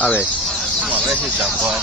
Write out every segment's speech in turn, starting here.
阿伟，往那去长官。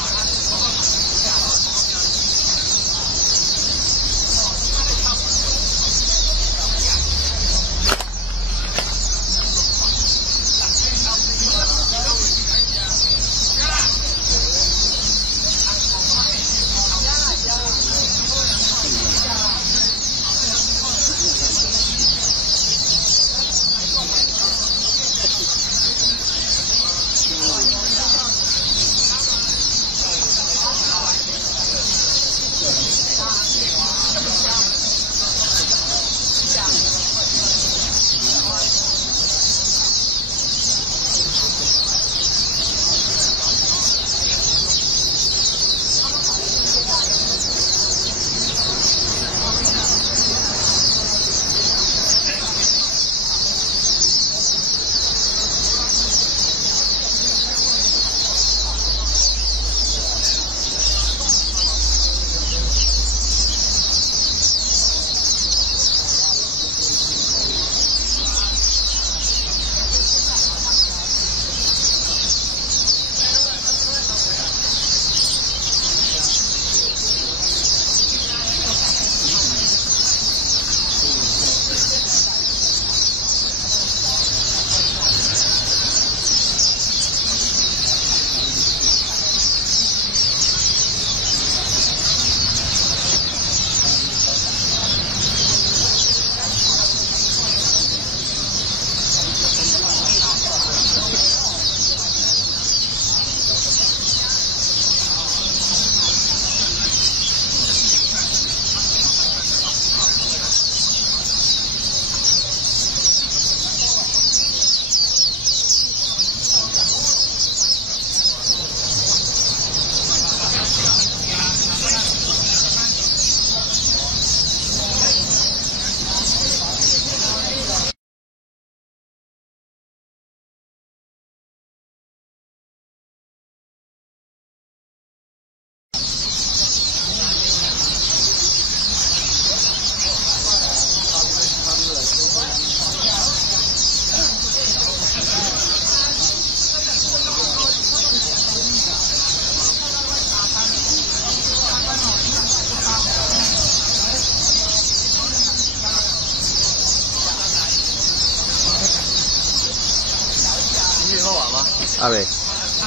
阿伟，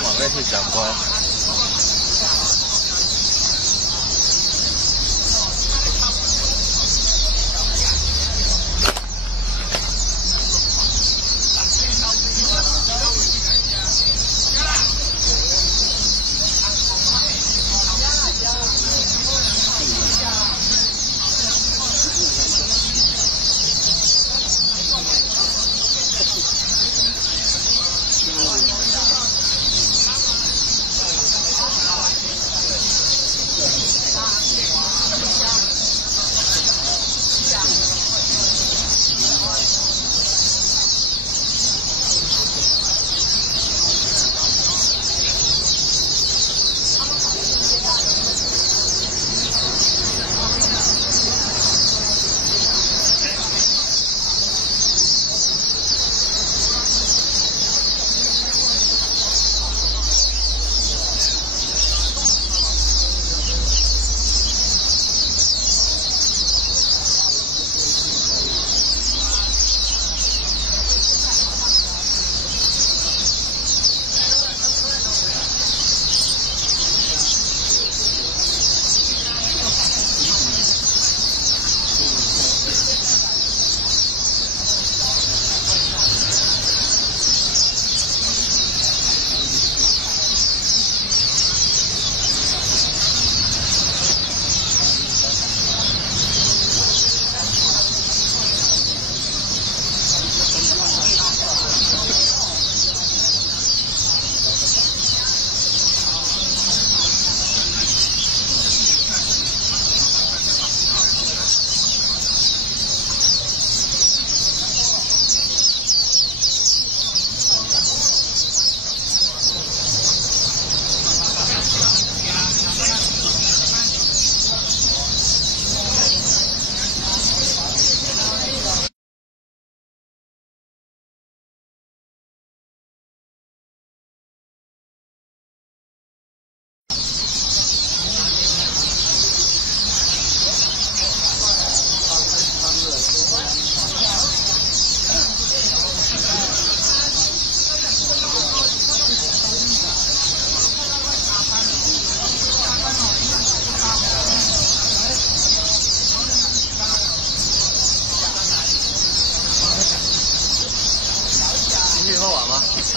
往那去长官。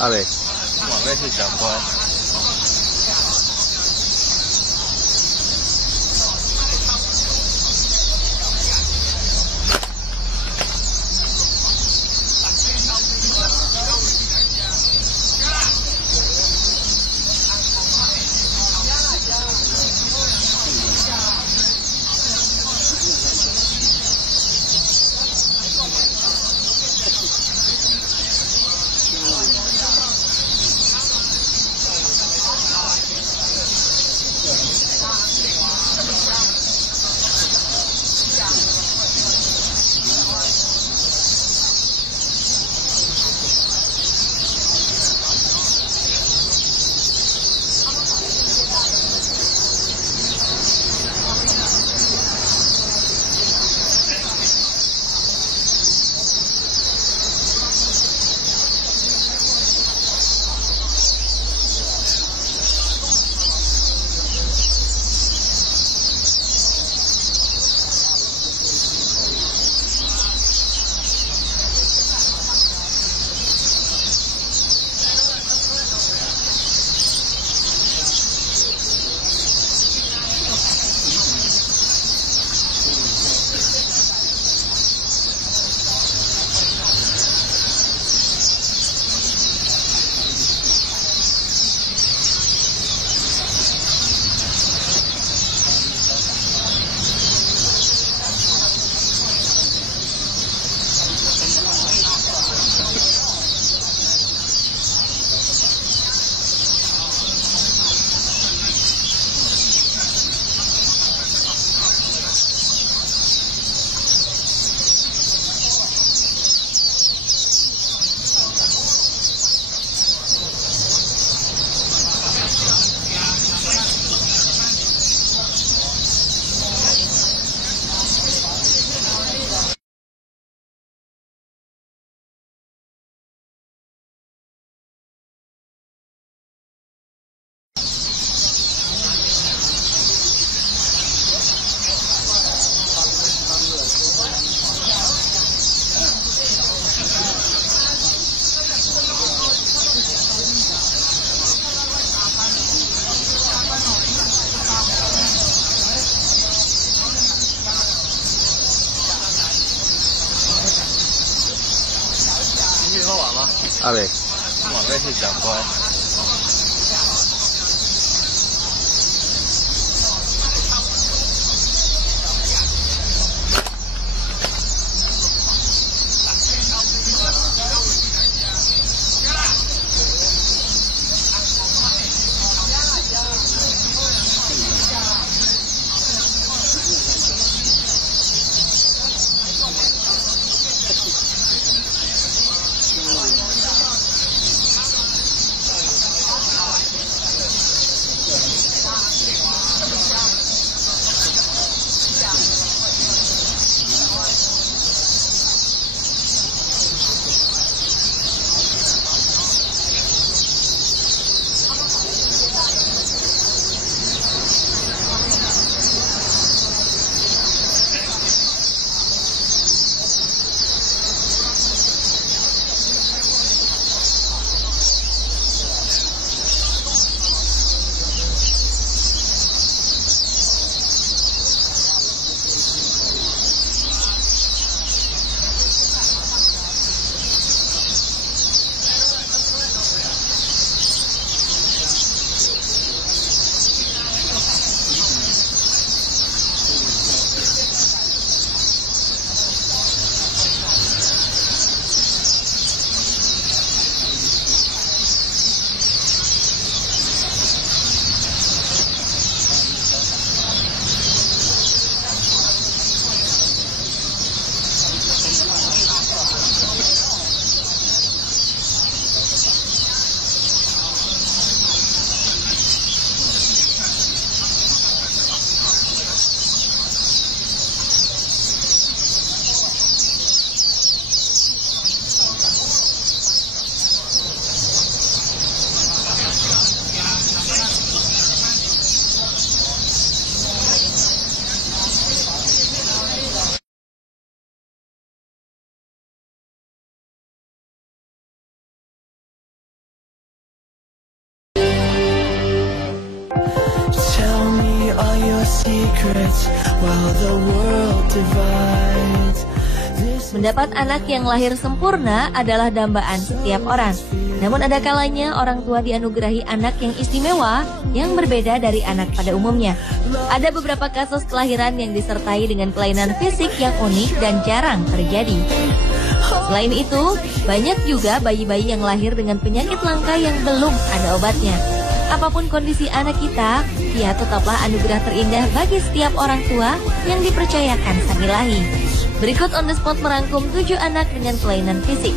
阿伟，往内去长官。阿伟，往内去长官。Mendapat anak yang lahir sempurna adalah dambaan setiap orang. Namun ada kalanya orang tua dianugerahi anak yang istimewa yang berbeda dari anak pada umumnya. Ada beberapa kasus kelahiran yang disertai dengan kelainan fisik yang unik dan jarang terjadi. Selain itu, banyak juga bayi-bayi yang lahir dengan penyakit langka yang belum ada obatnya. Apapun kondisi anak kita, ia tetaplah anugerah terindah bagi setiap orang tua yang dipercayakan Sang Ilahi. Berikut On The Spot merangkum 7 anak dengan kelainan fisik.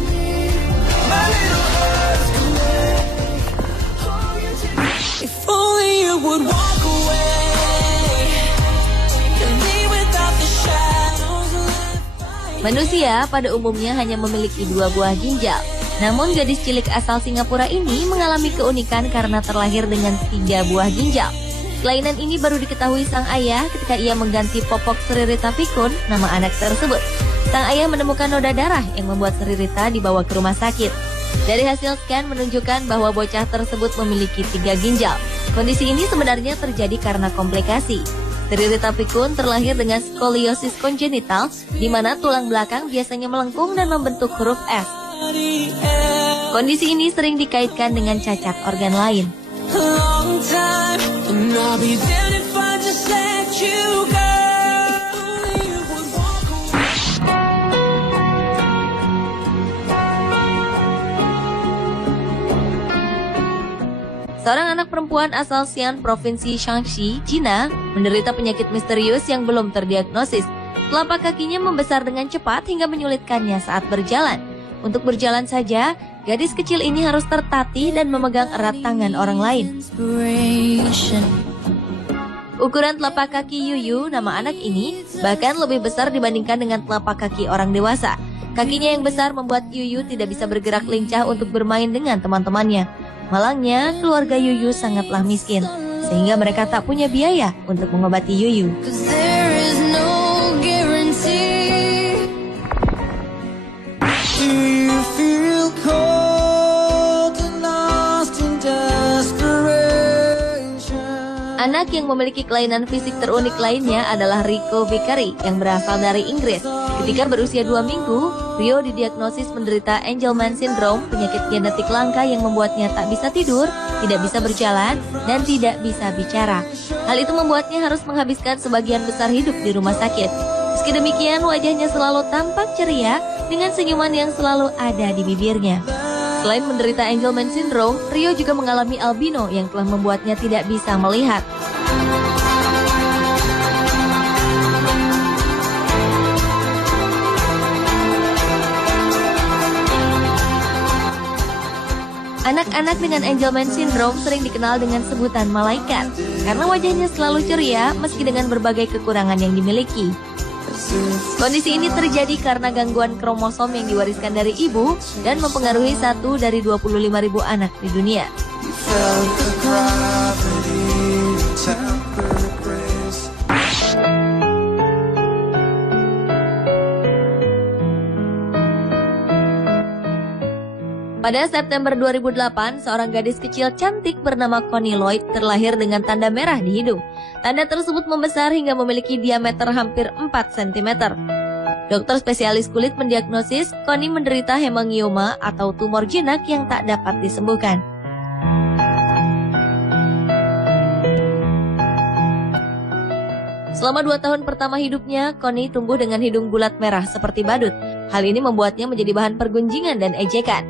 Manusia pada umumnya hanya memiliki 2 buah ginjal. Namun gadis cilik asal Singapura ini mengalami keunikan karena terlahir dengan 3 buah ginjal. Kelainan ini baru diketahui sang ayah ketika ia mengganti popok Sri Rita Pikun, nama anak tersebut. Sang ayah menemukan noda darah yang membuat Sri Rita dibawa ke rumah sakit. Dari hasil scan menunjukkan bahwa bocah tersebut memiliki 3 ginjal. Kondisi ini sebenarnya terjadi karena komplikasi. Sri Rita Pikun terlahir dengan skoliosis kongenital, di mana tulang belakang biasanya melengkung dan membentuk huruf S. Kondisi ini sering dikaitkan dengan cacat organ lain. Seorang anak perempuan asal Xi'an, Provinsi Shaanxi, Cina, menderita penyakit misterius yang belum terdiagnosis. Telapak kakinya membesar dengan cepat hingga menyulitkannya saat berjalan. Untuk berjalan saja, gadis kecil ini harus tertatih dan memegang erat tangan orang lain. Ukuran telapak kaki Yuyu, nama anak ini, bahkan lebih besar dibandingkan dengan telapak kaki orang dewasa. Kakinya yang besar membuat Yuyu tidak bisa bergerak lincah untuk bermain dengan teman-temannya. Malangnya, keluarga Yuyu sangatlah miskin, sehingga mereka tak punya biaya untuk mengobati Yuyu. Anak yang memiliki kelainan fisik terunik lainnya adalah Rico Vickery yang berasal dari Inggris. Ketika berusia 2 minggu, Rio didiagnosis menderita Angelman Syndrome, penyakit genetik langka yang membuatnya tak bisa tidur, tidak bisa berjalan, dan tidak bisa bicara. Hal itu membuatnya harus menghabiskan sebagian besar hidup di rumah sakit. Meski demikian, wajahnya selalu tampak ceria dengan senyuman yang selalu ada di bibirnya. Selain menderita Angelman Syndrome, Rio juga mengalami albino yang telah membuatnya tidak bisa melihat. Anak-anak dengan Angelman Syndrome sering dikenal dengan sebutan malaikat karena wajahnya selalu ceria meski dengan berbagai kekurangan yang dimiliki. Kondisi ini terjadi karena gangguan kromosom yang diwariskan dari ibu dan mempengaruhi 1 dari 25.000 anak di dunia. Pada September 2008, seorang gadis kecil cantik bernama Connie Lloyd terlahir dengan tanda merah di hidung. Tanda tersebut membesar hingga memiliki diameter hampir 4 cm. Dokter spesialis kulit mendiagnosis Connie menderita hemangioma atau tumor jinak yang tak dapat disembuhkan. Selama 2 tahun pertama hidupnya, Connie tumbuh dengan hidung bulat merah seperti badut. Hal ini membuatnya menjadi bahan pergunjingan dan ejekan.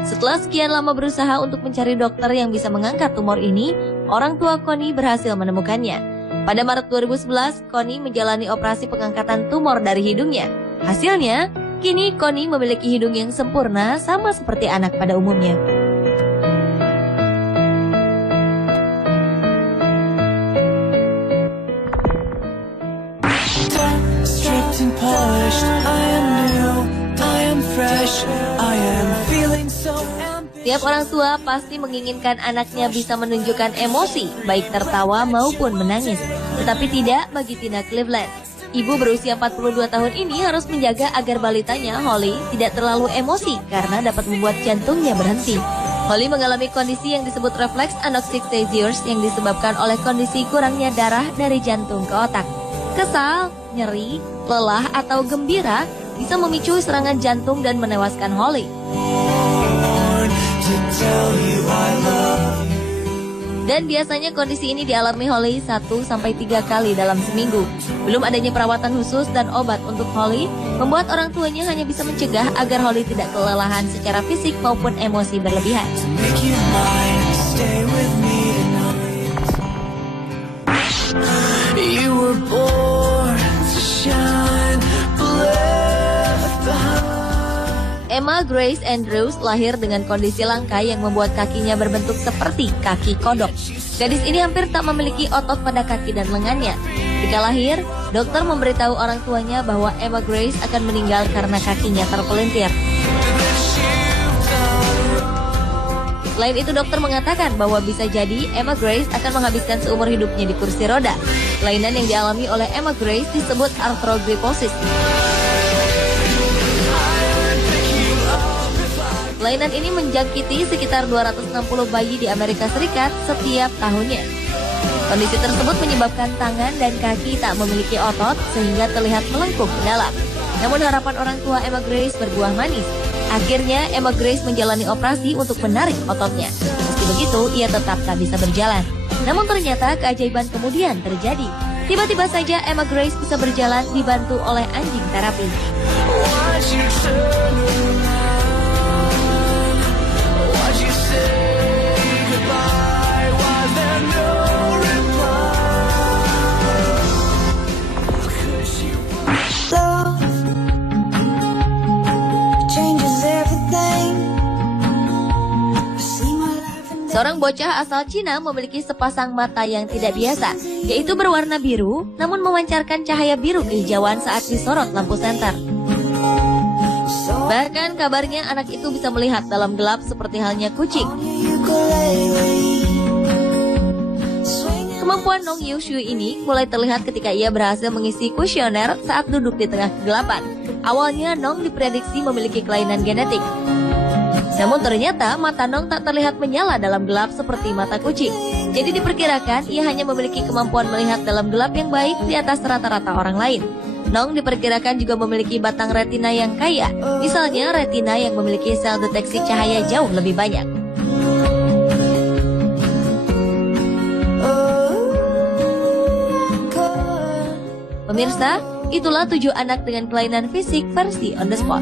Setelah sekian lama berusaha untuk mencari dokter yang bisa mengangkat tumor ini, orang tua Connie berhasil menemukannya. Pada Maret 2011, Connie menjalani operasi pengangkatan tumor dari hidungnya. Hasilnya, kini Connie memiliki hidung yang sempurna sama seperti anak pada umumnya. Setiap orang tua pasti menginginkan anaknya bisa menunjukkan emosi, baik tertawa maupun menangis. Tetapi tidak bagi Tina Cleveland. Ibu berusia 42 tahun ini harus menjaga agar balitanya, Holly, tidak terlalu emosi karena dapat membuat jantungnya berhenti. Holly mengalami kondisi yang disebut refleks anoxic seizures yang disebabkan oleh kondisi kurangnya darah dari jantung ke otak. Kesal, nyeri, lelah, atau gembira bisa memicu serangan jantung dan menewaskan Holly. Dan biasanya kondisi ini dialami Holly 1-3 kali dalam seminggu. Belum adanya perawatan khusus dan obat untuk Holly membuat orang tuanya hanya bisa mencegah agar Holly tidak kelelahan secara fisik maupun emosi berlebihan. Emma Grace Andrews lahir dengan kondisi langka yang membuat kakinya berbentuk seperti kaki kodok. Gadis ini hampir tak memiliki otot pada kaki dan lengannya. Ketika lahir, dokter memberitahu orang tuanya bahwa Emma Grace akan meninggal karena kakinya terpelintir. Selain itu, dokter mengatakan bahwa bisa jadi Emma Grace akan menghabiskan seumur hidupnya di kursi roda. Kelainan yang dialami oleh Emma Grace disebut arthrogryposis. Kelainan ini menjangkiti sekitar 260 bayi di Amerika Serikat setiap tahunnya. Kondisi tersebut menyebabkan tangan dan kaki tak memiliki otot sehingga terlihat melengkung ke dalam. Namun harapan orang tua Emma Grace berbuah manis. Akhirnya Emma Grace menjalani operasi untuk menarik ototnya. Meski begitu, ia tetap tak bisa berjalan. Namun ternyata keajaiban kemudian terjadi. Tiba-tiba saja Emma Grace bisa berjalan dibantu oleh anjing terapi. Seorang bocah asal Cina memiliki sepasang mata yang tidak biasa, yaitu berwarna biru, namun memancarkan cahaya biru kehijauan saat disorot lampu senter. Bahkan kabarnya anak itu bisa melihat dalam gelap seperti halnya kucing. Kemampuan Nong Yushui ini mulai terlihat ketika ia berhasil mengisi kuesioner saat duduk di tengah kegelapan. Awalnya Nong diprediksi memiliki kelainan genetik. Namun ternyata mata Nong tak terlihat menyala dalam gelap seperti mata kucing. Jadi diperkirakan ia hanya memiliki kemampuan melihat dalam gelap yang baik di atas rata-rata orang lain. Nong diperkirakan juga memiliki batang retina yang kaya, misalnya retina yang memiliki sel deteksi cahaya jauh lebih banyak. Pemirsa, itulah 7 anak dengan kelainan fisik versi On The Spot.